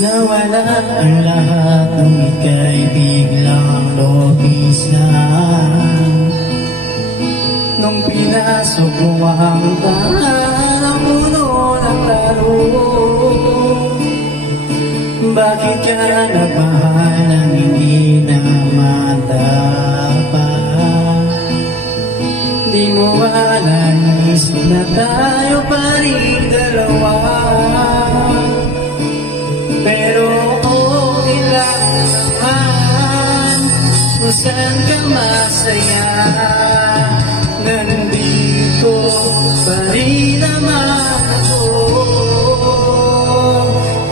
Nawala ang lahat nung ika'y biglang lobis lang. Nung pinasok mo ang tahanan ng puno ng laro, bakit ka nagmahal ng hindi naman dapat? Di mo alam, isip na tayo pa rin dalawa. Pero okay lang naman kung saan ka masaya. Nandito pa rin naman ako,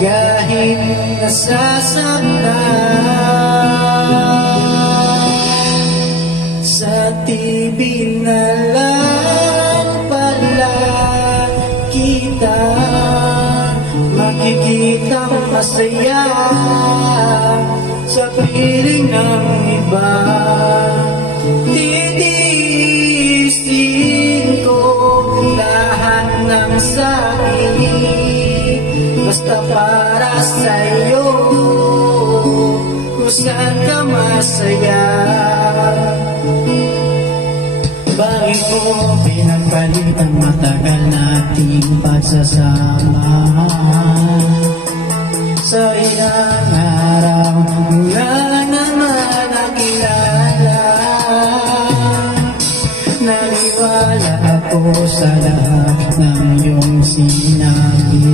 kahit nasasaktan. Sa TV na lang pala kita makikitang masaya sa piling ng iba. Titiisin ko lahat ng sakit basta para sa'yo, kung saan ka masaya. Bakit mo pinagpalit ang matagal nating pagsasama? Sa ilang araw mula naman nakilala, naniwala ako sa lahat ng iyong sinabi,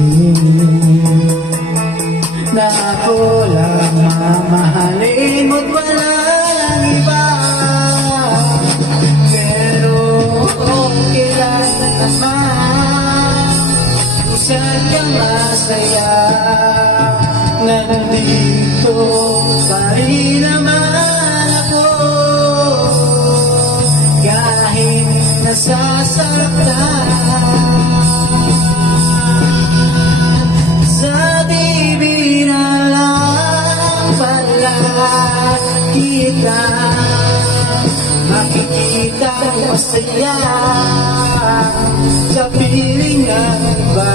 na ako lang mamahalin mo't walang iba. Pero okay lang naman kung saan ka masaya. Nandito pa rin naman ako, kahit nasasaktan. Sa TV na lang pala kita makikita masaya sa piling ng iba.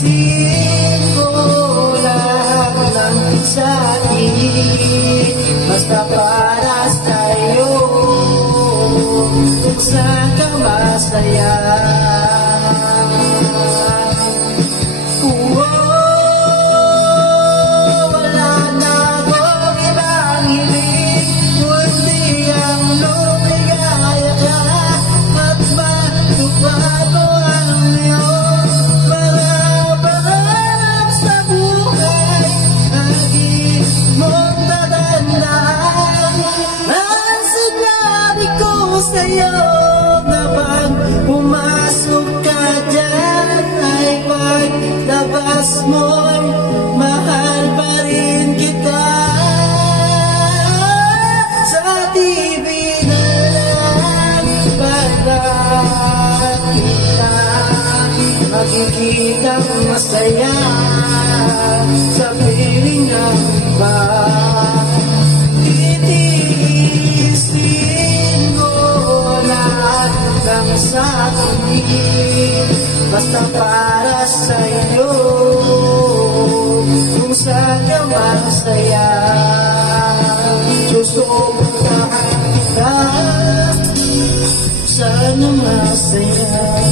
Titiisin ko lahat ng sakit basta para sa'yo, kung saan ka masaya. Sa'yo na pag pumasok ka dyan ay paglabas mo'y mahal pa rin kita. Sa TV na lang pala kita makikita masaya sa piling ng iba. Basta para sa'yo, kung saan ka masaya. Susubukan kita, sana masaya.